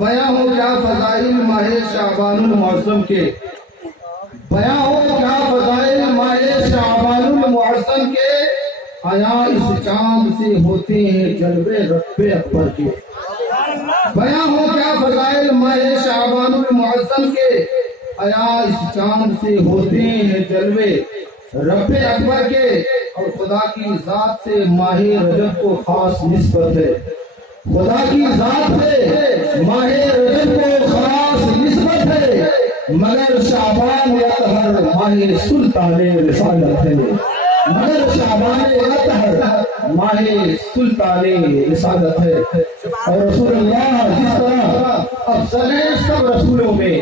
بیاں ہو کیا فضائل ماہ شعبان المعظم کے، بیاں ہو کیا فضائل ماہ شعبان المعظم کے، آیا اس چاند سے ہوتے ہیں جلوے رب اکبر کے۔ بیاں ہو کیا فضائل ماہ شعبان المعظم کے، آیا اس چاند سے ہوتے ہیں جلوے رب اکبر کے، اور خدا کی ذات سے ماہ رجب کو خاص نسبت ہے، خدا کی ذات سے ماہ رجب کو خاص نسبت ہے، مگر شعبان اطہر ماہ سلطان رسالت ہے، مگر شعبان اطہر ماہ سلطان رسالت ہے۔ اور رسول اللہ جس طرح افضل ہے سب رسولوں میں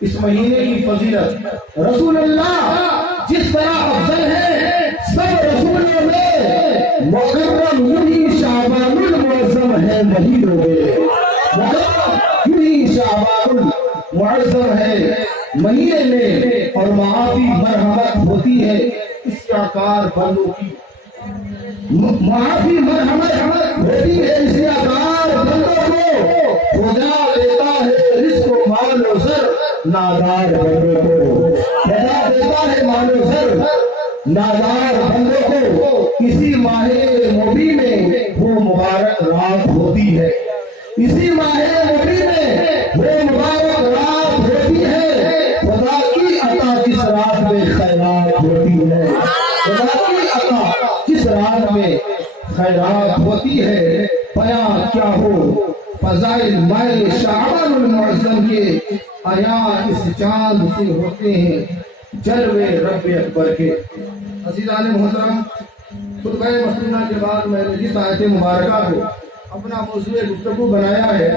اس مہینے کی فضیلت، رسول اللہ جس طرح افضل ہے سب رسولوں میں، محرم یہی شعبان المعظم ہے مہینوں میں، محرم یہی شعبان المعظم ہے مہینے میں، اور معافی مرحمت ہوتی ہے اس کے آکار بندوں کی، معافی مرحمت ہوتی ہے اس کے آکار بندوں کو، خدا دیتا ہے رزق و مال و زر نادار بندوں کو، خدا دیتا ہے مال و زر نادار بندوں کو، اسی ماہ مبین میں وہ مبارک رات ہوتی ہے، اسی ماہ مبین میں وہ مبارک رات ہوتی ہے، خدا کی عطا جس رات میں خیرات ہوتی ہے، خدا کی عطا جس رات میں خیرات ہوتی ہے۔ بیاں کیا ہو فضائل ماہ شعبان المعظم کے، آیا اس چاند سے ہوتے ہیں جلوے رب اکبر کے۔ عزیزان محترم، خطبہ مسنونہ کے بعد میں نے جس آیت مبارکہ کو اپنا موضوع گفتگو بنایا ہے،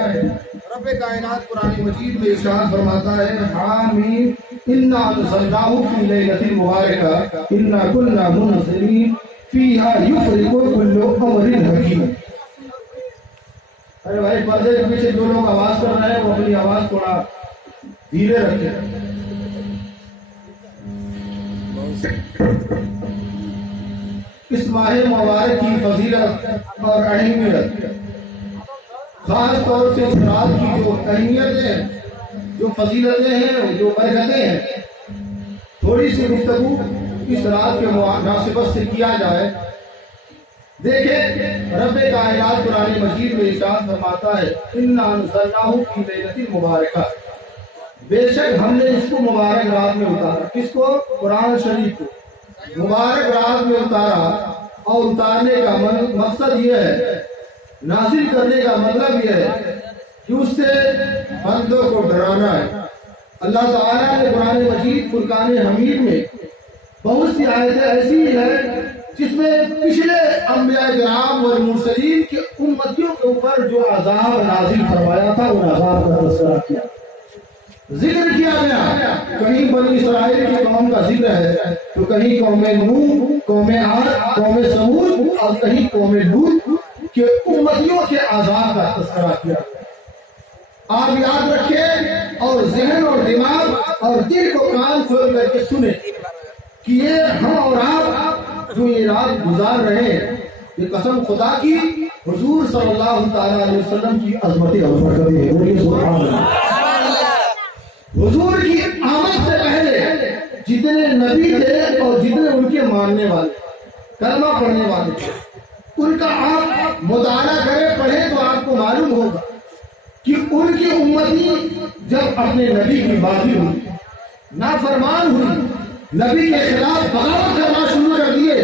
رب کائنات قرآن مجید میں ارشاد فرماتا ہے، حامیم انا انزلناہ فی لیلۃ مبارکہ انا کنا منذرین فیہا یفرق کل امر حکیم۔ ارے بھائی پردے کے پیچھے جو لوگ آواز کر رہے ہیں وہ اپنی آواز تھوڑا دھیرے رکھیں۔ اس ماہ مبارک کی فضیلت اور اہمیت، خاص طور سے اس رات کی جو اہمیتیں ہیں، جو فضیلتیں ہیں، جو برکتیں ہیں، تھوڑی سی گفتگو اس رات کے مناسبت سے کیا جائے۔ دیکھیں رب کائنات قرآن مجید میں ارشاد فرماتا ہے، انا انزلناہ فی لیلۃ مبارکہ، بے شک ہم نے اس کو مبارک رات میں اتارا۔ کس کو؟ قرآن شریف کو مبارک رات میں اتارا، اور اتارنے کا مقصد یہ ہے، نازل کرنے کا مطلب یہ ہے کہ اس سے بندوں کو ڈرانا ہے۔ اللہ تعالیٰ نے قرآن مجید فرقان حمید میں بہت سی آیتیں ایسی ہیں جس میں پچھلے انبیاء کرام اور مرسلین کے امتیوں کے اوپر جو عذاب نازل فرمایا تھا ان عذاب کا تذکرہ کیا، ذکر کیا گیا۔ کہیں بنی اسرائیل کی قوم کا ذکر ہے تو کہیں قوم نوح، قوم عاد، قوم ثمود، اور کہیں قوم لوط کے امتیوں کے عذاب کا تذکرہ کیا۔ آپ یاد رکھیں اور ذہن اور دماغ اور دل کو کان کھول کر کے سنیں کہ یہ ہم اور آپ جو یہ رات گزار رہے ہیں، یہ قسم خدا کی حضور صلی اللہ تعالیٰ علیہ وسلم کی عظمتیں اور برکتیں ہیں۔ بولیے سبحان اللہ۔ حضور کی آمد سے پہلے جتنے نبی تھے اور جتنے ان کے ماننے والے، کلمہ پڑھنے والے تھے، ان کا آپ مطالعہ کریں، پڑھیں تو آپ کو معلوم ہوگا کہ ان کی امتی جب اپنے نبی کی بازی ہوئی، نافرمان ہوئی، نبی کے خلاف بغاوت کرنا شروع کر دیے،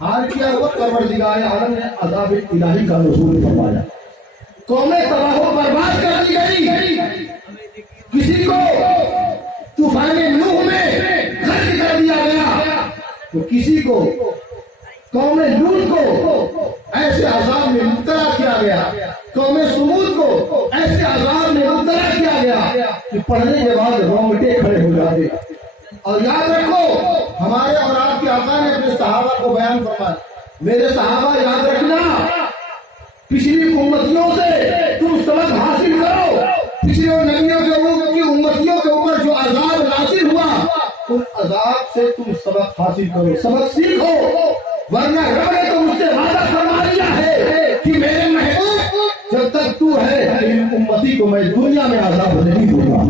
حال کیا ہوا پروردگار عالم نے عذاب الہی کا نزول فرمایا، قومیں تباہ و برباد کر دی گئی، کسی کو طوفان نوح میں غرق کر دیا گیا تو کسی کو قوم لوط کو ایسے عذاب میں مبتلا کیا گیا، قوم ثمود کو ایسے عذاب میں مبتلا کیا گیا کہ پڑھنے کے بعد رونگٹے کھڑے ہو جاتے۔ اور یاد رکھو، ہمارے اور آپ کے آقا نے اپنے صحابہ کو بیان فرمایا، میرے صحابہ یاد رکھنا، پچھلی امتیوں سے تم سبق حاصل کرو، پچھلے نبیوں کی امتیوں کے اوپر جو عذاب نازل ہوا ان عذاب سے تم سبق حاصل کرو، سبق سیکھو، ورنہ رب نے تو مجھ سے وعدہ فرما لیا ہے کہ میرے محبوب جب تک تو ہے امتی کو میں دنیا میں عذاب نہیں دوں گا،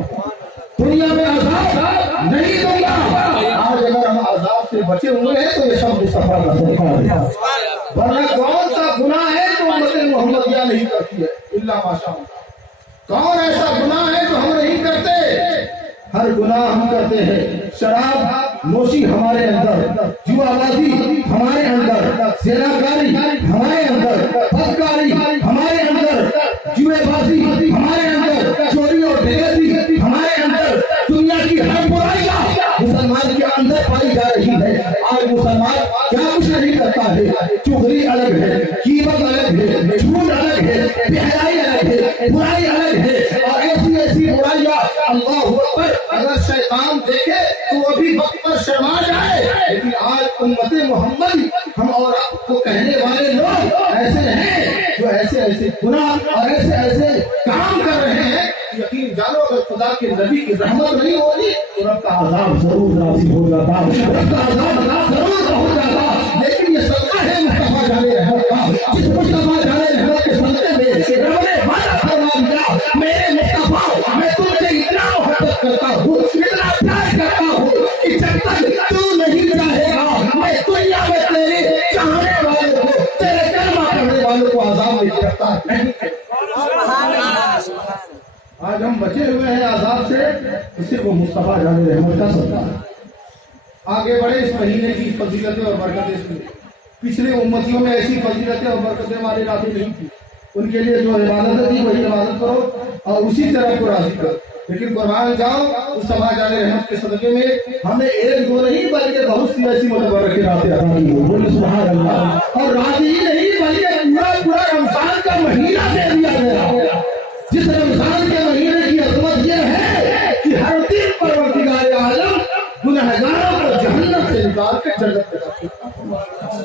دنیا میں عذاب نہیں دوں گا۔ آج اگر ہم عذاب سے بچے ہوئے ہیں تو یہ سب مصطفیٰ کا صدقہ ہے، ورنہ کون سا گناہ ہے جو امت محمدیہ نہیں کرتی ہے الا ماشاء اللہ؟ کون ایسا گناہ ہے جو ہم نہیں کرتے؟ ہر گناہ ہم کرتے ہیں۔ شراب نوشی ہمارے اندر، جوا بازی ہمارے اندر، زناکاری ہمارے اندر، بدکاری ہمارے اندر، جوئے بازی ہمارے اندر، چوری اور ڈکیتی ہمارے اندر، دنیا کی ہر برائیاں مسلمان کے اندر پائی جا رہی ہے۔ آج مسلمان کیا کچھ نہیں کرتا ہے؟ چغلی الگ ہے، غیبت الگ ہے، جھوٹ الگ ہے، بے حیائی الگ ہے، برائی الگ ہے، اور ایسی ایسی برائیاں اللہ اکبر اگر شیطان دیکھے تو وہ بھی وقت پر شرما جائے۔ لیکن آج امت محمد ہم اور آپ کو کہنے والے لوگ ایسے ہیں جو ایسے ایسے گناہ اور ایسے ایسے کام کر رہے ہیں، یقین جانو اگر خدا کے نبی کی رحمت نہیں ہوتی تو رب کا عذاب ضرور نازل ہو جاتا، رب کا عذاب ضرور ہو جاتا۔ لیکن یہ صدقہ ہے مصطفیٰ جان رحمت کا، جس مصطفیٰ جان رحمت کے صدقے میں رب نے وعدہ فرما دیا، میرے مصطفیٰ میں تم سے اتنا محبت کرتا ہوں، اتنا پیار کرتا ہوں کہ جب تک تو نہیں چاہے گا میں دنیا میں تیرے چاہنے والوں کو، تیرے کلمہ پڑھنے والوں کو عذاب میں گرفتار نہیں کرتا۔ آج ہم بچے ہوئے ہیں عذاب سے، اسی کو مصطفیٰ جان رحمت کا صدقہ ہے۔ آگے بڑھے اس مہینے کی فضیلتیں اور برکتیں سنیں۔ پچھلے امتیوں میں ایسی فضیلتیں اور برکتیں ہمارے راضی نہیں تھی، ان کے لیے جو عبادت تھی وہی عبادت کرو اور اسی طرح کو راضی کرو۔ لیکن قربان جاؤ مصطفیٰ جان رحمت کے صدقے میں ہمیں ایک دو نہیں بلکہ بہت سی ایسی متبرکہ راتیں عطا کی ہیں، بولے سبحان اللہ۔ اور راضی ہی نہیں بلکہ پورا رمضان کا مہینہ دے دیا گیا، جس رمضان کے مہینے کی عظمت یہ ہے کہ ہر دن پروردگار عالم گنہگاروں کو جہنم سے نکال کے جنت میں داخل کرتا ہے۔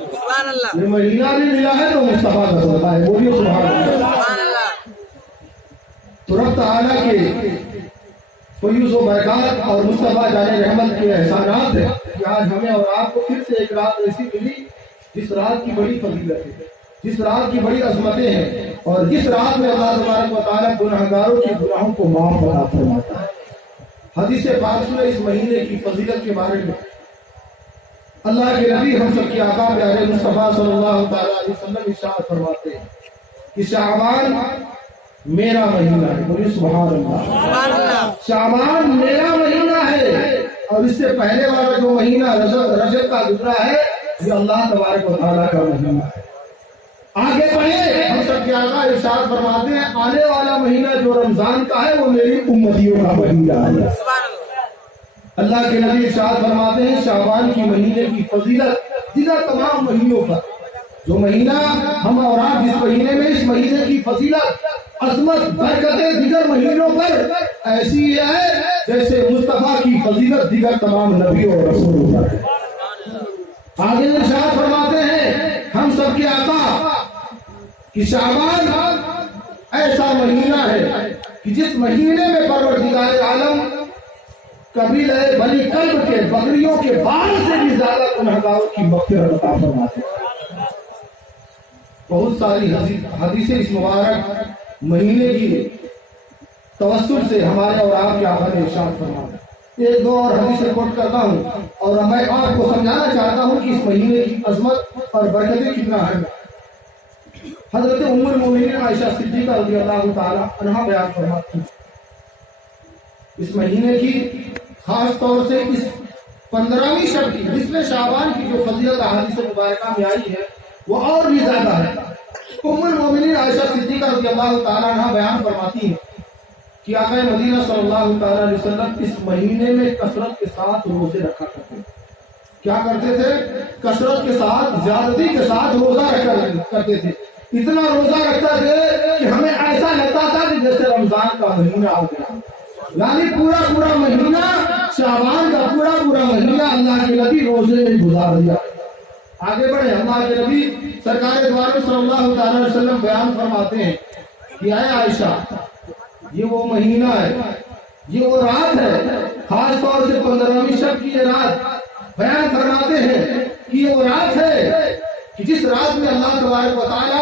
یہ مہینہ بھی ملا ہے تو مصطفیٰ کا صدقہ ہے، بولیے سبحان اللہ۔ تو رب تعالیٰ کے فیوز و برکات اور مصطفیٰ جان رحمت کے احسانات ہیں کہ آج ہمیں اور آپ کو پھر سے ایک رات ایسی ملی جس رات کی بڑی فضیلت ہے، جس رات کی بڑی عظمتیں ہیں، اور جس رات میں اللہ تبارک و تعالیٰ گنہگاروں کے گناہوں کو معاف فرماتا ہے۔ حدیث پاک سنیں اس مہینے کی فضیلت کے بارے میں۔ اللہ کے نبی ہم سب کے آقا پیارے مصطفیٰ صلی اللہ تعالیٰ علیہ وسلم ارشاد فرماتے ہیں کہ شعبان میرا مہینہ ہے، بولیے سبحان اللہ۔ شعبان میرا مہینہ ہے، اور اس سے پہلے والا جو مہینہ رجب کا گزرا ہے یہ اللہ تبارک و تعالیٰ کا مہینہ ہے۔ آگے بڑھے ہم سب کے آقا ارشاد فرماتے ہیں آنے والا مہینہ جو رمضان کا ہے وہ میری امتیوں کا مہینہ ہے۔ اللہ کے نبی ارشاد فرماتے ہیں شعبان کی مہینے کی فضیلت دیگر تمام مہینوں پر، جو مہینہ ہم اور آپ جس مہینے میں، اس مہینے کی فضیلت عظمت برکتیں دیگر مہینوں پر ایسی ہے جیسے مصطفیٰ کی فضیلت دیگر تمام نبیوں اور رسولوں پر ہے۔ آگے ارشاد فرماتے ہیں ہم سب کے آقا کہ شعبان ایسا مہینہ ہے کہ جس مہینے میں پروردگار عالم قبیلہ بنی کلب کے بکریوں کے بال سے بھی زیادہ گنہگاروں کی مغفرت عطا فرماتے ہیں۔ بہت ساری حدیثیں اس مبارک مہینے کی توسط سے ہمارے اور آپ کے آقا نے ارشاد فرمایا۔ ایک دو اور حدیثیں کوٹ کرتا ہوں اور میں آپ کو سمجھانا چاہتا ہوں کہ اس مہینے کی عظمت اور برکتیں کتنا ہے۔ حضرت ام المومنین عائشہ صدیقہ رضی اللہ تعالی عنہا بیان فرماتی ہیں اس مہینے کی خاص طور سے اس 15ویں شب کی جس میں شعبان کی جو فضیلت احادیث مبارکہ میں آئی ہے وہ اور بھی زیادہ ہے۔ ام المومنین عائشہ صدیقہ رضی اللہ تعالی عنہا بیان فرماتی ہیں کہ آقا مدینہ صلی اللہ تعالی علیہ وسلم اس مہینے میں کثرت کے ساتھ روزے رکھا کرتے تھے۔ کیا کرتے تھے؟ کثرت کے ساتھ، زیادتی کے ساتھ روزہ رکھا کرتے تھے۔ اتنا روزہ رکھتا تھے کہ ہمیں ایسا لگتا تھا کہ جیسے رمضان کا مہینہ آ گیا، یعنی پورا مہینہ شعبان کا پورا مہینہ اللہ کے نبی روزے میں گزار دیا۔ آگے بڑھے اللہ کے نبی سرکار دواروں صلی اللہ تعالی علیہ وسلم بیان فرماتے ہیں کہ اے عائشہ یہ وہ مہینہ ہے، یہ وہ رات ہے، خاص طور سے 15ویں شب کی یہ رات بیان فرماتے ہیں کہ یہ وہ رات ہے کہ جس رات میں اللہ تبارک و تعالی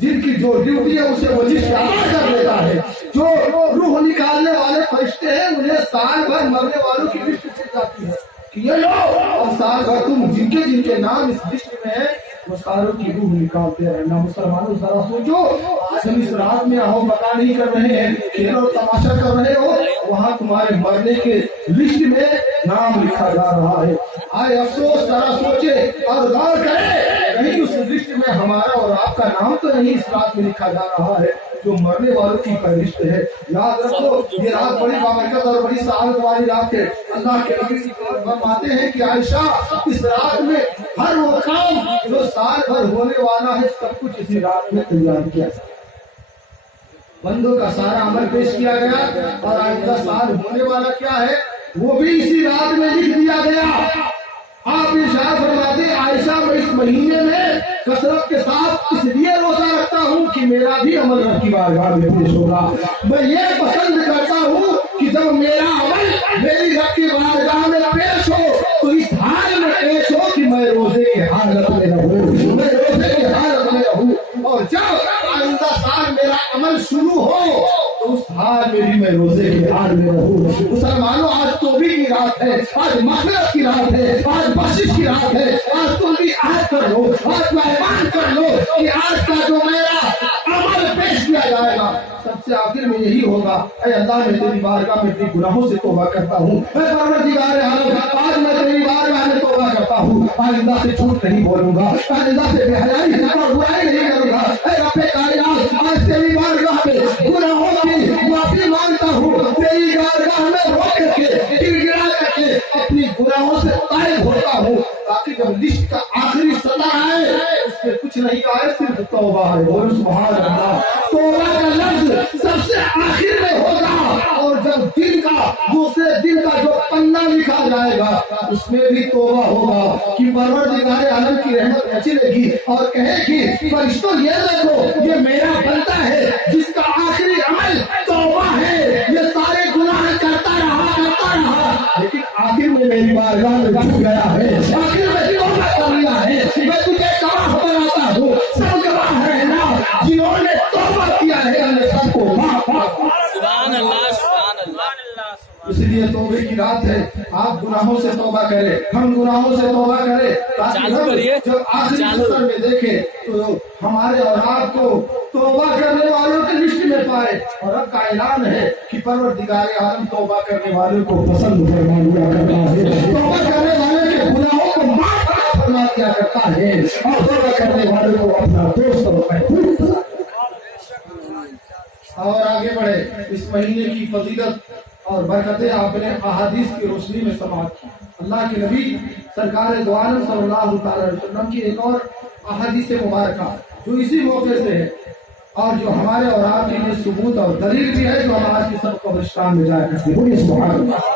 جن کی جو ڈیوٹی ہے اسے وہ لسٹ ادا کر لیتا ہے. جو روح نکالنے والے فرشتے ہیں انہیں سال بھر مرنے والوں کی لسٹ مل جاتی ہے کہ یہ لو، اور سال بھر تم جن کے نام اس لسٹ میں ہیں وہ ساروں کی روح نکالتے رہنا. مسلمانوں ذرا سوچو، آج ہم اس رات میں آہو بتا نہیں کر رہے ہیں، کھیل اور تماشا کر رہے ہو، وہاں تمہارے مرنے کے لسٹ میں نام لکھا جا رہا ہے. آئے افسوس، ذرا سوچے اور غور کرے، کہیں اس لسٹ میں ہمارا اور آپ کا نام تو نہیں اس رات میں لکھا جا رہا ہے جو مرنے والوں کی فہرست ہے. یاد رکھو یہ رات بڑی بابرکت اور بڑی سعادت والی رات ہے. اللہ کے نبی فرماتے ہیں کہ عائشہ اس رات میں ہر وہ کام جو سال بھر ہونے والا ہے سب کچھ اسی رات میں تیار کیا جائے. بندوں کا سارا عمل پیش کیا گیا اور آئندہ سال ہونے والا کیا ہے وہ بھی اسی رات میں لکھ دیا گیا. آپ ارشاد فرماتے ہیں عائشہ میں اس مہینے میں کثرت کے ساتھ اس لیے روزہ رکھتا ہوں کہ میرا بھی عمل رب کی بارگاہ میں پیش ہوگا. میں یہ پسند کرتا ہوں کہ جب میرا عمل میری رب کی بارگاہ میں پیش ہو تو اس حال میں پیش ہو کہ میں روزے کی حالت میں رہوں، میں روزے کی حالت میں رہوں. اور جب آئندہ سال میرا عمل شروع ہو تو اس حال میں بھی میں روزے کے حال میں رہوں. مسلمانوں آج توبہ کی رات ہے، آج مغفرت کی رات ہے، آج بخشش کی رات ہے. آج تم بھی عہد کر لو، آج اعلان کر لو کہ آج کا جو میرا عمل پیش کیا جائے گا سب سے آخر میں یہی ہوگا، اے اللہ میں تیری بارگاہ میں تیری گناہوں سے توبہ کرتا ہوں. اے پروردگار عالم آج میں تیری بارگاہ میں توبہ کرتا ہوں، آئندہ سے جھوٹ نہیں بولوں گا، آئندہ سے بے حیائی اور برائی نہیں کروں گا. اے رب کائنات آج تیری بارگاہ میں گناہوں کی معافی مانگتا ہوں، تیری بارگاہ میں رو کر کے گر گرا کر کے اپنی گناہوں سے طائب ہوتا ہوں تاکہ جب لسٹ کا آخری سطر آئے اس میں کچھ نہیں آئے صرف توبہ ہے. بولو سبحان اللہ. توبہ کا لفظ سب سے آخر میں ہوگا اور جب دن کا دوسرے دن کا جو پنا لکھا جائے گا اس میں بھی توبہ ہوگا کہ پروردگار عالم کی رحمت چلے گی اور کہے گی فرشتوں یہ دیکھو یہ میرا بندہ ہے جس کا آخری عمل توبہ ہے، یہ سارے گناہ کرتا رہا لیکن آخر میں میری بارگاہ میں جھک گیا ہے، آخر میں توبہ کر لیا ہے. میں تجھے گواہ بناتا ہوں، سب گواہ ہے نا جنہوں نے توبہ کیا ہے اللہ سب کو معاف. سبحان اللہ سبحان اللہ. اس لیے توبے کی رات ہے، آپ گناہوں سے توبہ کریں، ہم گناہوں سے توبہ کریں تاکہ ہم جب آخری سطر میں دیکھیں تو ہمارے اور آپ کو توبہ کرنے والوں کے لسٹ میں پائے. اور اب کا اعلان ہے کہ پروردگار عالم توبہ کرنے والوں کو پسند فرما لیا کرتا ہے، توبہ کرنے والوں کے گناہوں کو معاف فرما دیا کرتا ہے اور توبہ کرنے والوں کو اپنا دوست اور محبوب. اور آگے بڑھے اس مہینے کی فضیلت اور برکتیں آپ نے احادیث کی روشنی میں سماعت کی. اللہ کے نبی سرکار دو عالم صلی اللہ تعالی علیہ وسلم کی ایک اور احادیث مبارکہ جو اسی موقع سے ہے اور جو ہمارے اور آپ کے لیے ثبوت اور دلیل بھی ہے جو ہم آج کے سب قبرستان میں جایا کرتے ہیں. سبحان اللہ.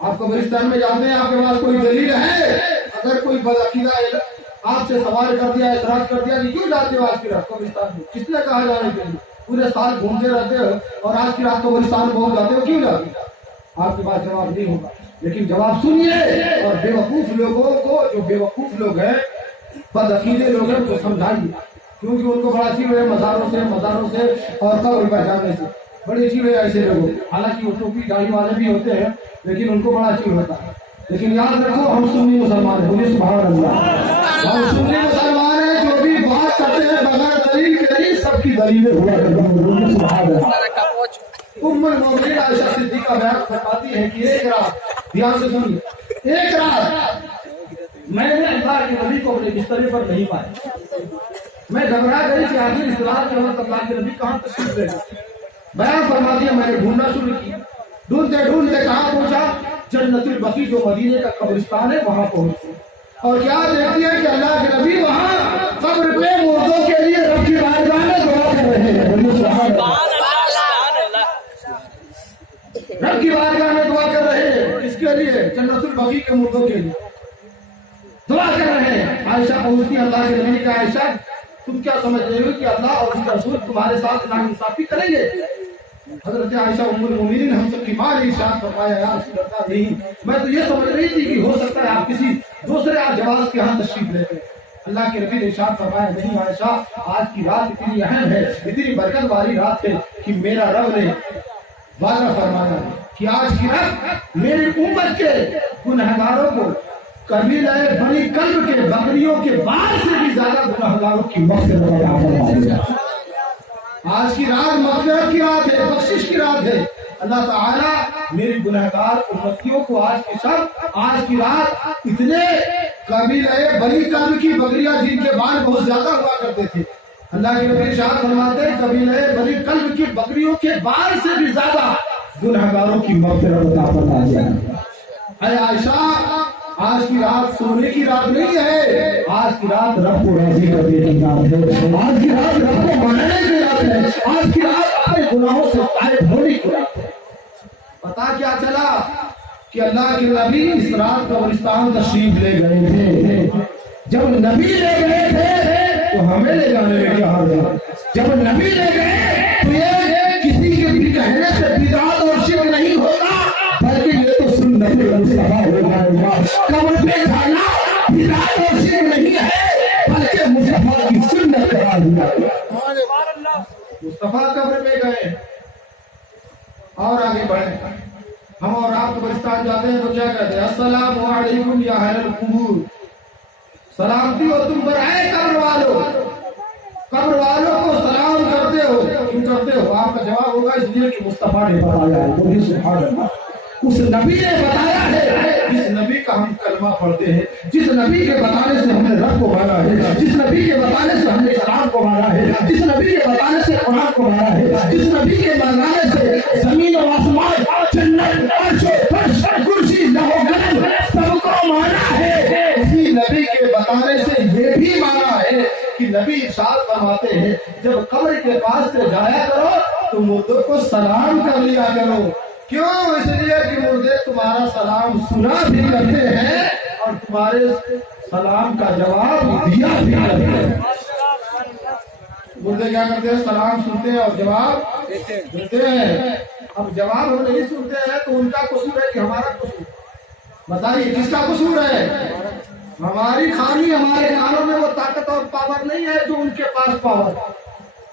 آپ قبرستان میں جاتے ہیں، آپ کے پاس کوئی دلیل ہے؟ اگر کوئی بدعقیدہ آپ سے سوال کر دیا، اعتراض کر دیا کہ کیوں جاتے ہو آج کی رات قبرستان میں، کس نے کہا جانے کے لیے؟ پورے سال گھومتے رہتے ہو اور آج کی رات قبرستان پہنچ جاتے ہو، کیوں جاتے ہو؟ آپ کے پاس جواب نہیں ہوگا. لیکن جواب سنیے اور بے وقوف لوگوں کو، جو بے وقوف لوگ ہیں، بدعقیدے لوگ ہیں، ان کو سمجھائیے، کیونکہ ان کو بڑا عجیب ہے مزاروں سے اور قبر پر جانے سے بڑی عجیب ہے ایسے لوگوں. حالانکہ وہ ٹوپی داڑھی والے بھی ہوتے ہیں لیکن ان کو بڑا عجیب ہوتا ہے. لیکن یاد رکھو ہم سنی مسلمان ہیں. بولیے سبحان اللہ. ہم سنی مسلمان ہیں، جو بھی بات کرتے ہیں بغیر دلیل کے نہیں، سب کی دلیلیں ہوا کرتی ہیں. بولیے سبحان اللہ. ام المؤمنین عائشہ صدیقہ بیان فرماتی ہے کہ ایک رات، دھیان سے سنیے، ایک رات میں نے اللہ کے نبی کو اپنے بسترے پر نہیں پایا. میں گھبرا گئی کہ آخر اس رات کے وقت اللہ کے نبی کہاں تشریف لے گئے. بیان فرما دیا میں نے ڈھونڈنا شروع کیا، ڈھونڈتے ڈھونڈتے کہاں پہنچا؟ جنت البقیع جو مدینے کا قبرستان ہے وہاں پہنچے اور کیا دیکھتی ہے کہ اللہ کے نبی وہاں قبر پہ مردوں کے لیے رب کی بارگاہ میں دعا کر رہے ہیں. رب کی بارگاہ میں دعا کر رہے ہیں، اس کے لیے جنت البقیع کے مردوں کے لیے دعا کر رہے ہیں. عائشہ پوچھتی ہے اللہ کے نبی کا، عائشہ تم کیا سمجھ رہے ہو کہ اللہ اور اس کا رسول تمہارے ساتھ ناانصافی کریں گے؟ حضرت عائشہ ام المؤمنین ہم سب کی ماں نے ارشاد فرمایا یا رسول اللہ نہیں، میں تو یہ سمجھ رہی تھی کہ ہو سکتا ہے آپ کسی دوسرے جواز کے ہاں تشریف لیتے ہیں. اللہ کے نبی نے ارشاد فرمایا نہیں عائشہ آج کی رات اتنی اہم ہے اتنی برکت والی رات ہے کہ میرا رب نے وعدہ فرمایا کہ آج کی رات میری امت کے گنہگاروں کو قبیلہ بنی کلب کے بکریوں کے بال سے بھی زیادہ گنہگاروں کی مغفرت عطا فرمائے گا۔ آج کی رات مغفرت کی رات ہے، بخشش کی رات ہے۔ اللہ تعالیٰ میری گنہگار امتیوں کو آج کی رات اتنے قبیلہ بنی کلب کی بکریاں جن کے بال بہت زیادہ ہوا کرتے تھے، اللہ کے نبی ارشاد فرماتے ہیں قبیلہ بنی کلب کی بکریوں کے بال سے بھی زیادہ گنہگاروں کی مغفرت عطا فرما دیا۔ اے عائشہ آج کی رات سونے کی رات نہیں ہے، آج کی رات رب کو راضی کرنے کی رات ہے، آج کی رات رب کو منانے کی رات ہے، آج کی رات اپنے گناہوں سے طائب ہونے کی رات ہے۔ پتا کیا چلا کہ اللہ کے نبی اس رات قبرستان تشریف لے گئے تھے۔ جب نبی لے گئے تھے تو ہمیں لے جانے میں کیا حرج ہے؟ جب نبی لے گئے تو یہ کسی کے بھی کہنے سے بدعت اور شرک نہیں ہوتا، بلکہ یہ تو سنت مصطفیٰ ہوگا۔ قبر پہ جانا بدعت اور شرک نہیں ہے، بلکہ مصطفیٰ کی سنت قرار دیا گیا۔ مصطفیٰ قبر پہ گئے اور آگے بڑھے، ہم اور آپ قبرستان جاتے ہیں تو کیا کہتے ہیں؟ السلام علیکم یا اہل القبور، سلامتی ہو تم پر اے قبر والوں کو سلام کرتے ہو، کیوں کرتے ہو؟ آپ کا جواب ہوگا اس لیے کہ مصطفیٰ نے بتایا ہے۔ بولیے سبحان اللہ۔ اس نبی نے بتایا ہے، جس نبی کا ہم کلمہ پڑھتے ہیں، جس نبی کے بتانے سے ہم نے رب کو مانا ہے، جس نبی کے بتانے سے ہم نے سلام کو مانا ہے، جس نبی کے بتانے سے قرآن کو مانا ہے، جس نبی کے بتانے سے زمین و آسمان، جنت، عرش و فرش، کرسی، لوح و قلم سب کو مانا ہے، اسی نبی کے بتانے سے یہ بھی مانا ہے کہ نبی ارشاد فرماتے ہیں جب قبر کے پاس سے جایا کرو تو مردوں کو سلام کر لیا کرو۔ کیوں؟ اس لیے کہ مردے تمہارا سلام سنا بھی کرتے ہیں اور تمہارے سلام کا جواب دیا بھی کرتے ہیں۔ مردے کیا کرتے ہیں؟ سلام سنتے ہیں اور جواب دیتے ہیں۔ اب جواب ہم نہیں سنتے ہیں تو ان کا قصور ہے کہ ہمارا قصور؟ بتائیے کس کا قصور ہے؟ ہماری خامی، ہمارے کانوں میں وہ طاقت اور پاور نہیں ہے جو ان کے پاس پاور۔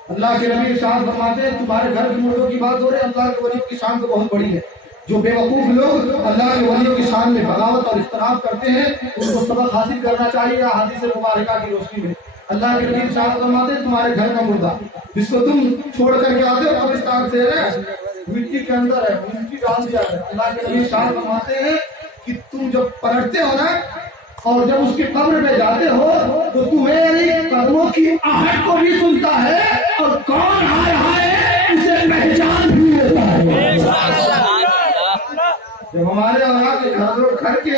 اللہ کے نبی ارشاد فرماتے ہیں تمہارے گھر کے مردوں کی بات ہو رہی ہے، اللہ کے ولیوں کی شان تو بہت بڑی ہے۔ جو بے وقوف لوگ اللہ کے ولیوں کی شان میں بغاوت اور اختلاف کرتے ہیں ان کو سبق حاصل کرنا چاہیے احادیث مبارکہ کی روشنی میں۔ اللہ کے نبی ارشاد فرماتے ہیں تمہارے گھر کا مردہ جس کو تم چھوڑ کر کے آتے ہو قبرستان سے مٹی کے اندر ہے، مٹی ڈال دیا ہے، اللہ کے نبی ارشاد فرماتے ہیں کہ تم جب پلٹتے ہو نا اور جب اس کی قبر میں جاتے ہو تو تمہاری قدموں کی آہٹ کو بھی سنتا ہے اور کون آیا ہے اسے پہچان بھی لیتا ہے۔ جب ہمارے اور آپ کے گھر کے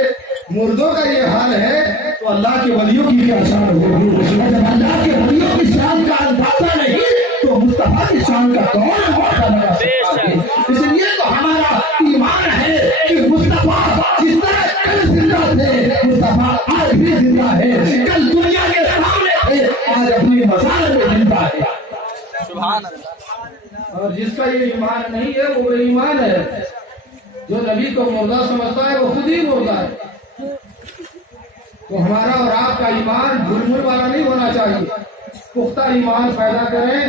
مردوں کا یہ حال ہے تو اللہ کے ولیوں کی کیا شان ہوگی؟ جب اللہ کے ولیوں کی شان کا اندازہ نہیں تو مصطفیٰ کی شان کا کون اندازہ لگا سکتا ہے؟ اس لیے تو ہمارا ایمان ہے کہ مصطفیٰ جس طرح کل زندہ تھے مصطفیٰ آج بھی زندہ ہے، کل دنیا کے سامنے تھے آج اپنی مزار میں زندہ ہے۔ سبحان اللہ۔ اور جس کا یہ ایمان نہیں ہے وہ بے ایمان ہے، جو نبی کو مردہ سمجھتا ہے وہ خود ہی مردہ ہے۔ تو ہمارا اور آپ کا ایمان گھل والا نہیں ہونا چاہیے، پختہ ایمان پیدا کریں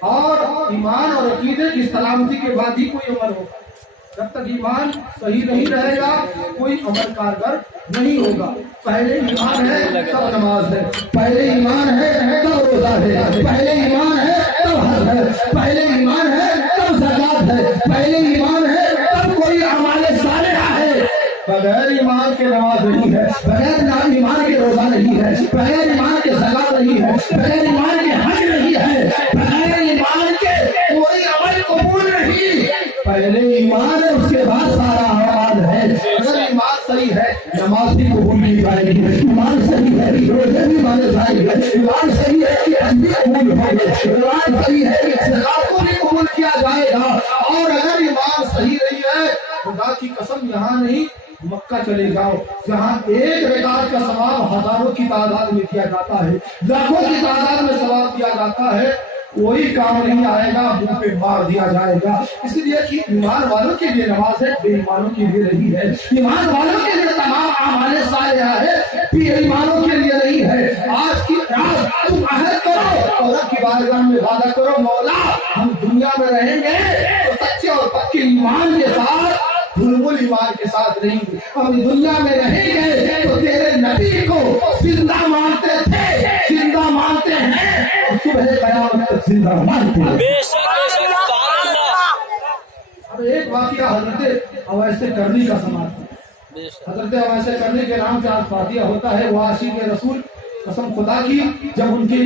اور ایمان اور عقیدے کی سلامتی کے بعد ہی کوئی عمل ہوگا۔ جب تک ایمان صحیح نہیں رہے گا کوئی عمل کارگر نہیں ہوگا۔ پہلے ایمان ہے تب نماز ہے، پہلے ایمان ہے تب روزہ ہے، پہلے ایمان ہے تب حج ہے، پہلے ایمان ہے تب زکات ہے، پہلے ایمان ہے تب کوئی اعمال صالحہ ہے۔ بغیر ایمان کے نماز نہیں ہے، بغیر ایمان کے روزہ نہیں ہے، بغیر ایمان کے زکات نہیں ہے، بغیر ایمان کے حج نہیں ہے، بغیر ایمان کے کوئی عمل قبول نہیں۔ پہلے ایمان ہے اس کے بعد سارا اعمال ہے۔ اگر ایمان صحیح ہے نماز بھی قبول نہیں پائے گی، ایمان صحیح ہے روزے بھی مانے جائیں گے، ایمان صحیح ہے کہ حج بھی قبول ہوں گے، ایمان صحیح ہے کہ زکات کو بھی قبول کیا جائے گا۔ اور اگر ایمان صحیح نہیں ہے خدا کی قسم یہاں نہیں مکہ چلے جاؤ جہاں ایک رکعت کا ثواب ہزاروں کی تعداد میں کیا جاتا ہے، لاکھوں کی تعداد میں ثواب دیا جاتا ہے۔ کوئی کام نہیں آئے گا، منہ پہ مار دیا جائے گا۔ اس لیے کہ ایمان والوں کے لیے نماز ہے، بے ایمانوں کے لیے نہیں ہے۔ ایمان والوں کے لیے تمام اعمال صالحہ ہے، بے ایمانوں کے لیے نہیں ہے۔ آج کی رات تم عہد کرو اور رب کی بارگاہ میں وعدہ کرو، مولا ہم دنیا میں رہیں گے تو سچے اور پکے ایمان کے ساتھ، بھلبل ایمان کے ساتھ نہیں، ہم دنیا میں رہیں گے تو تیرے نبی کو زندہ مانتے تھے، زندہ مانتے ہیں اور صبح قیامت تک زندہ مانتے ہیں۔ بے شک سبحان اللہ۔ اب ایک واقعہ حضرت اویس کرنی کا سماعت ہے۔ بے شک حضرت اویس کرنی کے نام سے آج فاتحہ ہوتا ہے۔ وہ عاشق رسول، قسم خدا کی جب ان کے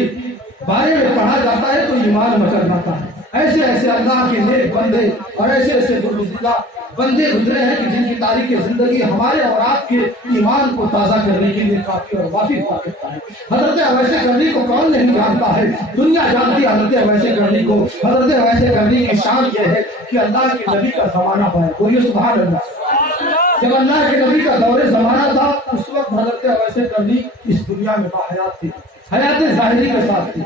بارے میں پڑھا جاتا ہے تو ایمان مچل جاتا ہے۔ ایسے ایسے اللہ کے نیک بندے اور ایسے ایسے گزشتہ بندے گزرے ہیں کہ جن کی تاریخ زندگی ہمارے اور آپ کے ایمان کو تازہ کرنے کے لیے کافی اور وافی ہوا کرتا ہے۔ حضرت اویس کرنی کو کون نہیں جانتا ہے؟ دنیا جانتی ہے حضرت اویس کرنی کو۔ حضرت اویس کرنی کی شان یہ ہے کہ اللہ کے نبی کا زمانہ پایا، بولیے سبحان اللہ۔ جب اللہ کے نبی کا دور زمانہ تھا اس وقت حضرت اویس کرنی اس دنیا میں باحیات تھی، حیات ظاہری کے ساتھ تھی۔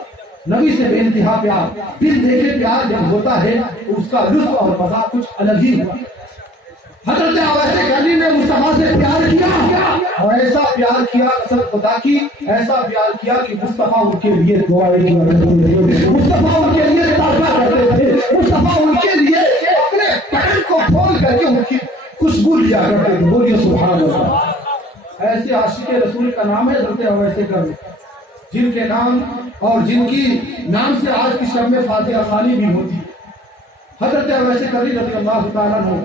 نبی سے بے انتہا پیار، دل دیکھے پیار جب ہوتا ہے اس کا لطف اور مزہ کچھ الگ ہی ہوا۔ حضرت اویس کرنی نے مصطفیٰ سے پیار کیا اور ایسا پیار کیا، قسم خدا کی ایسا پیار کیا کہ مصطفیٰ ان کے لیے دعائیں کیا کرتے تھے، مصطفیٰ ان کے لیے تڑپا کرتے تھے، مصطفیٰ ان کے لیے اپنے بدن کو کھول کر کے ان کی خوشبو لیا کرتے تھے، بولیے سبحان اللہ۔ ایسے عاشق رسول کا نام ہے حضرت اویس کرنی، جن کے نام اور جن کی نام سے آج کی شب میں فاتحہ خوانی بھی ہوتی ہے۔ حضرت اویس کرنی رضی اللہ تعالیٰ عنہ،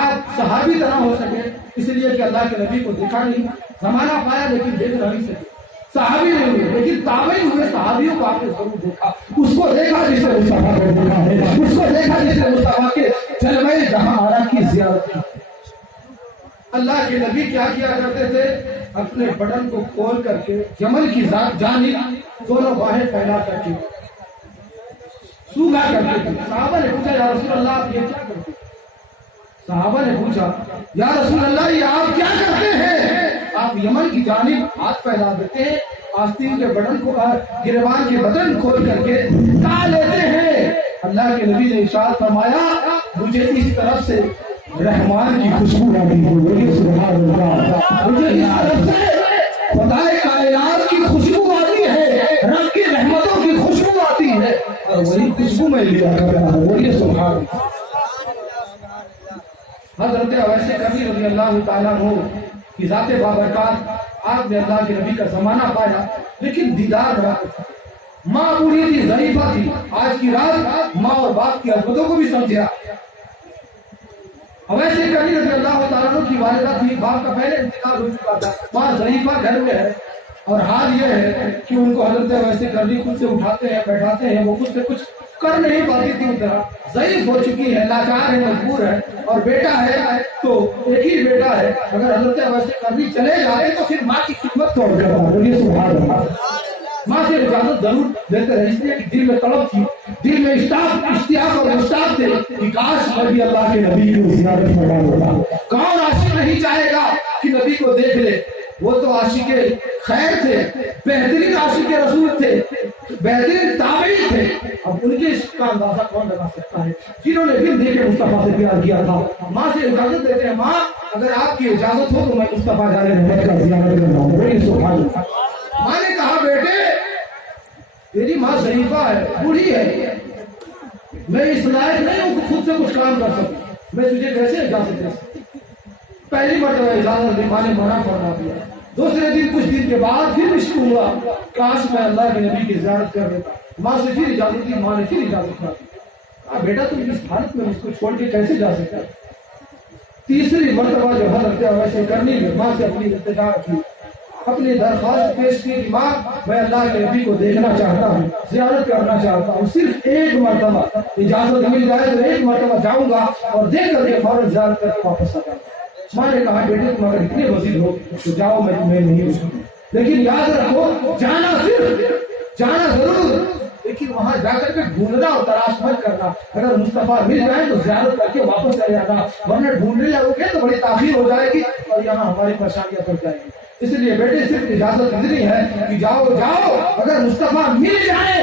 آپ صحابی طرح ہو سکے اس لیے کہ اللہ کے نبی کو دیکھا نہیں، زمانہ پایا لیکن دیکھ نہیں سکے، صحابی نہیں ہوئے لیکن تابعی ہوئے، صحابیوں کو آپ نے ضرور دیکھا، اس کو دیکھا جسے مصطفیٰ کو دیکھا ہے، اس کو دیکھا جسے مصطفیٰ کے جلوہ جہاں آرا کی زیارت کی۔ اللہ کے نبی کیا کیا کرتے تھے؟ اپنے بدن کو کھول کر کے جمل کی جانب دونوں باہیں پھیلا کر کے سوگا کرتے تھے۔ صحابہ نے پوچھا یا رسول اللہ آپ یہ کیا کرتے ہیں؟ صحابہ نے پوچھا یا رسول اللہ یہ آپ کیا کرتے ہیں؟ آپ یمن کی جانب ہاتھ پھیلا دیتے ہیں، آستین کے بدن کو گریبان کے بدن کھول کر کے کھا لیتے ہیں۔ اللہ کے نبی نے ارشاد فرمایا مجھے اس طرف سے رحمان کی خوشبو آتی ہے، بولیے سبحان اللہ۔ مجھے اس طرف سے خدائے کائنات کی خوشبو آتی ہے، رب کی رحمتوں کی خوشبو آتی ہے اور وہی خوشبو میں لیا کر رہا ہوں، بولیے سبحان اللہ۔ حضرت اویس کرنی رضی اللہ تعالیٰ عنہ کی ذات بابرکات، آپ نے اللہ کے نبی کا زمانہ پایا لیکن دیدار نہ کیا۔ ماں بوڑھی تھی، ضعیفہ تھی، آج کی رات ماں اور باپ کی عظمتوں کو بھی سمجھا۔ اویس کرنی رضی اللہ تعالیٰ عنہ کی والدہ تھی، باپ کا پہلے انتقال ہو چکا تھا، ماں ضعیفہ گھر میں ہے اور حال یہ ہے کہ ان کو حضرت اویس کرنی خود سے اٹھاتے ہیں، بیٹھاتے ہیں، وہ خود سے کچھ کر نہیں پاتی تھی، اتنا ضعیف ہو چکی ہے، لاچار ہے، مجبور ہے، اور بیٹا ہے تو ایک ہی بیٹا ہے، اگر حضرت اویس کرنی چلے جائے تو پھر ماں کی خدمت توڑ دیتا۔ بولیے سبحان اللہ۔ ماں سے اجازت ضرور دیتے رہے، اس لیے کہ دل میں طلب تھی، دل میں اشتیاق اور مشتاق تھے کہ کاش نبی اللہ کے نبی کی زیارت فرما ہوتا۔ کون عاشق نہیں چاہے گا کہ نبی کو دیکھ لے؟ وہ تو عاشق خیر تھے، بہترین عاشق رسول تھے، بہترین تابعی تھے۔ اب ان کے عشق کا اندازہ کون لگا سکتا ہے جنہوں نے دل دے کے مصطفیٰ سے پیار کیا تھا۔ ماں سے اجازت دیتے ہیں، ماں اگر آپ کی اجازت ہو تو میں مصطفیٰ جان محمد کا زیارت کرنا ہوں، بولیے سبحان اللہ۔ ماں نے کہا بیٹے تیری ماں ضعیفہ ہے، بوڑھی ہے، میں اس لائق نہیں ہوں کہ خود سے کچھ کام کر سکوں، میں تجھے کیسے اجازت دے سکتا؟ پہلی مرتبہ اجازت دی، ماں نے منع فرما دیا۔ دوسرے دن کچھ دن کے بعد پھر عشق ہوا، کاش میں اللہ کے نبی کی زیارت کر دیتا۔ ماں سے پھر اجازت دی، ماں نے پھر اجازت کر دی۔ کہا بیٹا تم اس حالت میں مجھ کو چھوڑ کے کیسے جا سکتا؟ تیسری مرتبہ جب حضرت اویس کرنی نے ماں سے اپنی التجا کی، اپنی درخواست پیش کی کہ ماں میں اللہ کے نبی کو دیکھنا چاہتا ہوں، زیارت کرنا چاہتا ہوں، صرف ایک مرتبہ اجازت مل جائے تو ایک مرتبہ جاؤں گا اور دیکھ کر کے فوراً زیارت کر کے واپس آ جاؤں گا۔ ماں نے کہا بیٹے تم اگر اتنے وزیر ہو تو جاؤ، میں تمہیں نہیں روکوں، لیکن یاد رکھو جانا ضرور، لیکن وہاں جا کر کے ڈھونڈنا اور تلاش مت کرنا، اگر مصطفیٰ مل جائے تو زیارت کر کے واپس چلے جانا، ورنہ ڈھونڈنے لگو گے تو بڑی تاخیر ہو جائے گی اور یہاں ہماری پریشانیاں بڑھ جائیں گی۔ اس لیے بیٹے صرف اجازت اتنی ہے کہ جاؤ، اگر مصطفیٰ مل جائے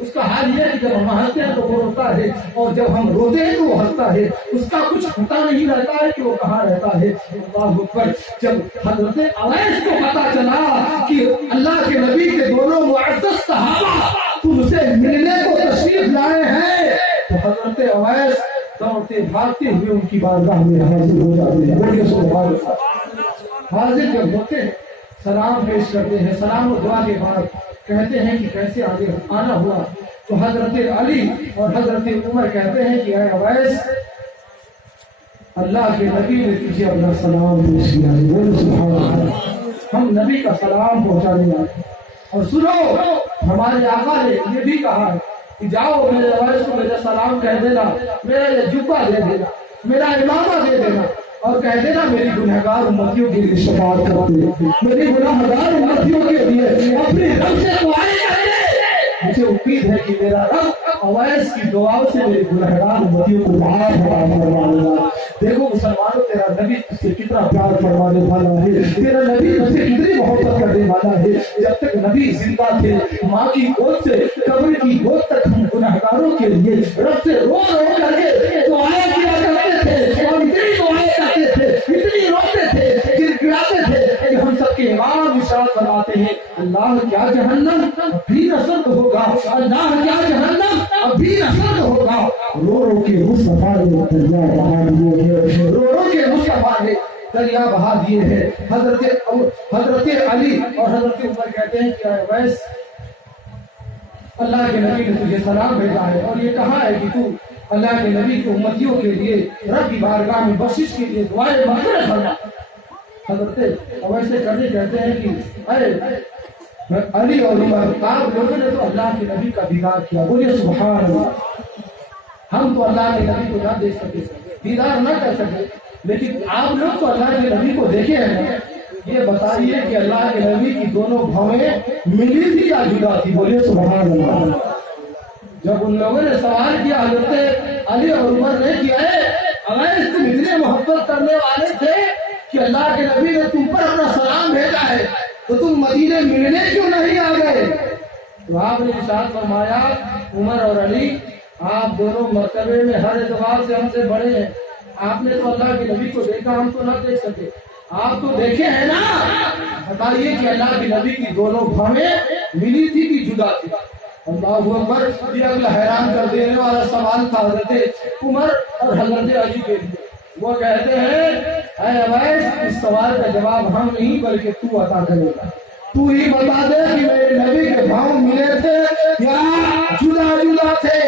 اس کا حال یہ ہے کہ جب ہم ہنستے ہیں تو وہ روتا ہے اور جب ہم روتے ہیں تو وہ ہنستا ہے. اس کا کچھ پتہ نہیں رہتا ہے کہ وہ کہاں رہتا ہے. اللہ اکبر. جب حضرت اویس کو پتا چلا کہ اللہ کے نبی کے دونوں معزز صحابہ تم سے ملنے کو تشریف لائے ہیں تو حضرت اویس دوڑتے بھاگتے ہوئے ان کی بارگاہ میں حاضر ہو جاتے ہیں. حاضر جب ہوتے ہیں سلام پیش کرتے ہیں. سلام و دعا کے بعد کہتے ہیں کہ کیسے آگے آنا ہوا تو حضرت علی اور حضرت عمر کہتے ہیں کہ اے اویس اللہ کے نبی نے تجھے اپنا سلام پیش کیا ہے. بولو سبحان اللہ. ہم نبی کا سلام پہنچانے آتے ہیں. اور سنو ہمارے آقا نے یہ بھی کہا ہے کہ جاؤ میرے اویس کو میرا سلام کہہ دینا, میرا یہ جبہ دے دینا, میرا امامہ دے دینا اور کہہ دینا میری گنہگار امتیوں کے لیے شفاعت کرتے ہیں, میری گنہگار امتیوں کے لیے اپنے رب سے دعائیں کرتے. مجھے امید ہے کہ میرا رب اویس کی دعاؤں سے میری گنہگار امتیوں کو معاف فرمائے گا. دیکھو مسلمانوں تیرا نبی تجھ سے کتنا پیار فرمانے والا ہے, تیرا نبی تجھ سے کتنی محبت کرنے والا ہے. جب تک نبی زندہ تھے ماں کی گود سے قبر کی گود تک ہم گنہگاروں کے لیے رب سے رو رو کر کے دعائیں کیا کرتے تھے اور اتنی دعائیں کرتے تھے, اتنی روتے تھے, گڑگڑاتے تھے کہ ہم سب کے امام ارشاد فرماتے ہیں اللہ کیا جہنم ابھی نہ سرد ہوگا, اللہ کیا جہنم ابھی نہ سرد ہوگا. رو رو کے مصطفیٰ نے دریا بہا دیے ہیں, رو رو کے مصطفیٰ نے دریا بہا دیے ہیں. حضرت علی اور حضرت عمر کہتے ہیں کہ اے اویس اللہ کے نبی نے تجھے سلام بھیجا ہے اور یہ کہا ہے کہ تو اللہ کے نبی کے امتیوں کے لیے رب کی بارگاہ میں بخشش کے لیے دعائیں مغفرت کرنا. حضرت اویس کرنے کہتے ہیں کہ اے علی اور عمر آپ لوگوں نے تو اللہ کے نبی کا دیدار کیا. بولیے سبحان اللہ. ہم تو اللہ کے نبی کو نہ دیکھ سکے, دیدار نہ کر سکے, لیکن آپ لوگ تو اللہ کے نبی کو دیکھے ہیں. یہ بتائیے کہ اللہ کے نبی کی دونوں بھویں ملی تھی یا جدا تھی؟ بولیے سبحان اللہ. جب ان لوگوں نے سوال کیا حضرت علی اور عمر نے کیا ہے اویس تم اتنے محبت کرنے والے تھے کہ اللہ کے نبی نے تم پر اپنا سلام بھیجا ہے تو تم مدینے ملنے کیوں نہیں آ گئے؟ تو آپ نے ارشاد فرمایا عمر اور علی آپ دونوں مرتبے میں ہر اعتبار سے ہم سے بڑے ہیں. آپ نے تو اللہ کے نبی کو دیکھا, ہم تو نہ دیکھ سکے, آپ تو دیکھے ہیں نا. بتائیے کہ اللہ کے نبی کی دونوں بھویں ملی تھی کہ جدا تھی؟ اللہ اکبر. یہ اگلا حیران کر دینے والا سوال تھا حضرت عمر اور حضرت علی کے لیے. وہ کہتے ہیں اے اویس اس سوال کا جواب ہم نہیں بلکہ تو عطا کرے گا. تو ہی بتا دے کہ میرے نبی کے بھاؤ ملے تھے یا جدا جدا تھے.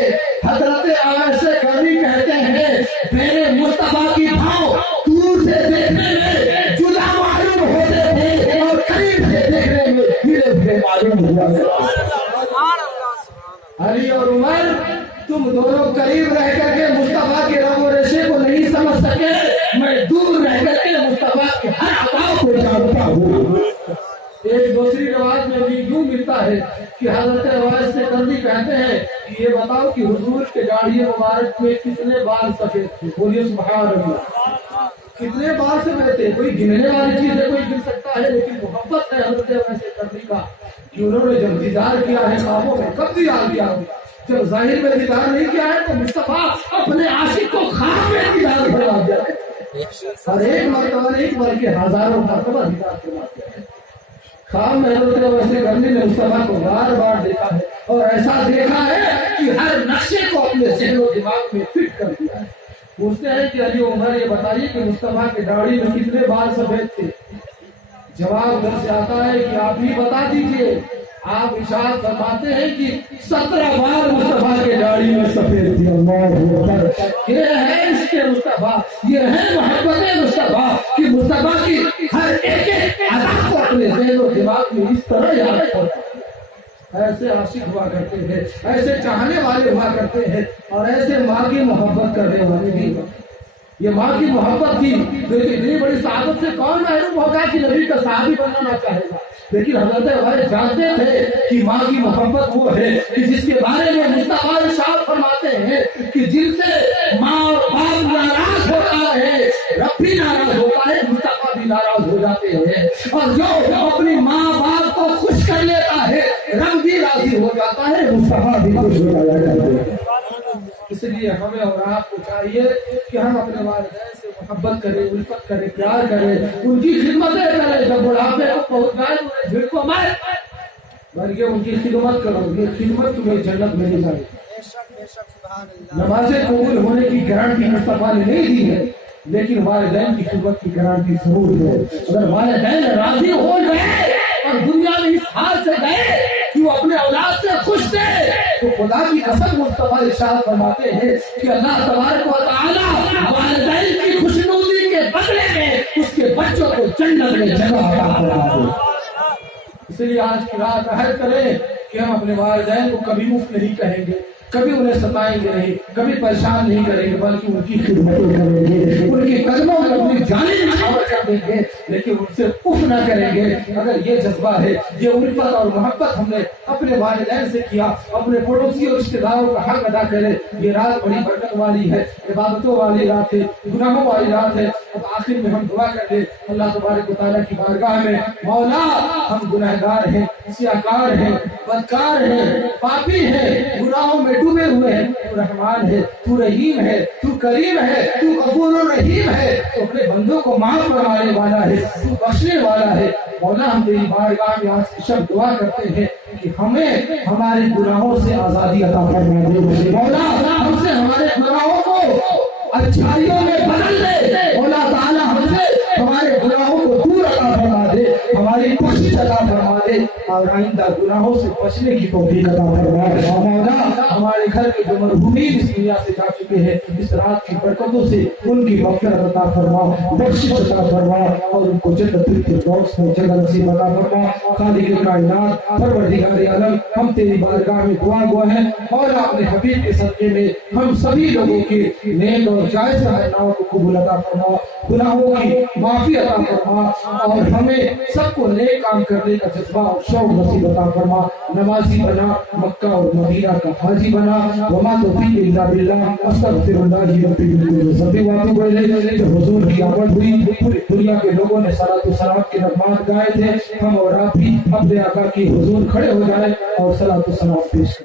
حضرت اویس کبھی کہتے ہیں میرے مصطفیٰ کی بھاؤ دور سے دیکھنے میں جدا معلوم ہوتے تھے اور قریب سے دیکھنے میں ملے ہوئے معلوم ہوا کرتے. علی اور عمر تم دونوں قریب رہ کر کے مصطفیٰ کے رنگ و ریشے کو نہیں سمجھ سکے, میں دور رہ کر کے مصطفیٰ کے ہر عطا کو جانتا ہوں. ایک دوسری روایت میں بھی یوں ملتا ہے کہ حضرت اویس سے کندی کہتے ہیں کہ یہ بتاؤ کہ حضور کے داڑھی مبارک میں کتنے بال سفید تھے؟ بولیے سبحان اللہ. کتنے بال سفید تھے؟ کوئی گننے والی چیز ہے, کوئی گن سکتا ہے, لیکن محبت ہے حضرت اویس کندی کا کہ انہوں نے جب دیدار کیا ہے خوابوں میں, کب دیدار کیا ہے؟ جب ظاہر میں دیدار نہیں کیا ہے تو مصطفیٰ اپنے عاشق کو خواب میں دیدار کروا دیا ہے. اور ایک مرتبہ نہیں بلکہ ہزاروں مرتبہ دیدار کروا دیا ہے. خواب میں حضرت اویس کرنی نے مصطفیٰ کو بار بار دیکھا ہے اور ایسا دیکھا ہے کہ ہر نقشے کو اپنے ذہن و دماغ میں فٹ کر دیا ہے. پوچھتے ہیں کہ علی عمر یہ بتائیے کہ مصطفیٰ کے داڑھی میں کتنے بال سفید تھے؟ جواب در سے آتا ہے کہ آپ ہی بتا دیجئے. آپ ارشاد فرماتے ہیں کہ 17 بال مصطفیٰ کے داڑھی میں سفید تھی. اللہ اکبر. یہ ہے اس کے مصطفیٰ, یہ ہے محبت مصطفیٰ کہ مصطفیٰ کی ہر ایک ادا کو اپنے ذہن و دماغ میں اس طرح یاد کرتا ہے. ایسے عاشق ہوا کرتے ہیں, ایسے چاہنے والے ہوا کرتے ہیں اور ایسے ماں کی محبت کرنے والے بھی. یہ ماں کی محبت تھی. لیکن اتنی بڑی سعادت سے کون محروم ہوگا کہ نبی کا صحابی بننا نہ چاہے گا. لیکن حضرت اویس جانتے تھے کہ ماں کی محبت وہ ہے کہ جس کے بارے میں مصطفیٰ ارشاد فرماتے ہیں کہ جن سے ماں اور باپ ناراض ہوتا ہے رب بھی ناراض ہوتا ہے, مصطفیٰ بھی ناراض ہو جاتے ہیں. اور جو اپنی ماں باپ کو خوش کر لیتا ہے رب بھی راضی ہو جاتا ہے مصطفیٰ بھی خوش ہو جایا کرتے ہیں۔ اس لیے ہمیں اور آپ کو چاہیے کہ ہم اپنے والدین سے محبت کریں، الفت کریں، پیار کریں، ان کی خدمتیں کریں۔ جب بڑھاپے کو پہنچ جائے تو انہیں جھڑکو مت، بلکہ ان کی خدمت کرو، یہ خدمت تمہیں جنت میں لے جائے۔ نمازیں قبول ہونے کی گارنٹی مصطفیٰ نے نہیں دی ہے، لیکن والدین کی خدمت کی گارنٹی ضرور ہے۔ اگر والدین راضی ہو گئے اور دنیا میں اس حال سے گئے کہ وہ اپنے اولاد سے خوش تھے، تو خدا کی قسم مصطفیٰ ارشاد فرماتے ہیں کہ اللہ تبارک و تعالیٰ والدین کی خوشنودی کے بدلے میں اس کے بچوں کو جنت میں جگہ عطا فرماتے ہیں۔ اس لیے آج کی رات عہد کریں کہ ہم اپنے والدین کو کبھی مفت نہیں کہیں گے، کبھی انہیں ستائیں گے نہیں، کبھی پریشان نہیں کریں گے، بلکہ ان کی خدمتیں کریں گے، ان کے قدموں میں اپنی جانیں نچھاور کر دیں گے، لیکن ان سے اف نہ کریں گے۔ اگر یہ جذبہ ہے، یہ الفت اور محبت ہم نے اپنے والدین سے کیا، اپنے پڑوسی اور رشتے داروں کا حق ادا کرے۔ یہ رات بڑی برکت والی ہے، عبادتوں والی رات ہے، گناہوں والی رات ہے۔ اب آخر میں ہم دعا کر دیں اللہ تبارک و تعالیٰ کی بارگاہ میں، مولا ہم گنہگار ہیں، سیاکار ہیں، بدکار ہیں، پاپی ہیں، گناہوں میں ڈوبے ہوئے ہیں۔ تو رحمان ہے، تو رحیم ہے، تو کریم ہے، تو غفور و رحیم ہے، تو اپنے بندوں کو معاف فرمانے والا ہے، تو بخشنے والا ہے۔ مولا ہم تیری بارگاہ میں آج کی شب دعا کرتے ہیں کہ ہمیں ہمارے گناہوں سے آزادی عطا فرما دے۔ مولا ہم سے ہمارے گناہوں کو اچھائیوں میں بدل دے۔ مولا تعالیٰ ہم سے ہمارے گناہوں کو دور عطا فرما دے، ہماری بخشش عطا فرما دے، اور آئندہ گناہوں سے بچنے کی توفیق عطا فرما۔ مولا ہمارے گھر کے جو مرحومین اس دنیا سے جا چکے ہیں، اس رات کی برکتوں سے ان کی مغفرت عطا فرما، بخشش عطا فرما، اور ان کو جنت الفردوس میں جگہ نصیب عطا فرما۔ خالق کائنات پروردگار عالم، ہم تیری بارگاہ میں دعا گو ہیں، مولا اپنے حبیب کے صدقے میں ہم سبھی لوگوں کے نیک اور جائز رہنماؤں کو قبول عطا فرما، گناہوں کی معافی عطا فرما، اور ہمیں سب کو نیک کام کرنے کا جذبہ اور شوق نصیب عطا فرما۔ نمازی بنا، مکہ اور مدینہ کا حاجی بنا۔ وما توفیق الا باللہ، استغفر اللہ ربی من ذنبی واتوب الیہ۔ جب حضور کی آمد ہوئی، پوری دنیا کے لوگوں نے صلاۃ و سلام کے نغمات گائے تھے، ہم اور آپ بھی اپنے آقا کی حضور کھڑے ہو جائیں اور صلاۃ و سلام پیش کریں۔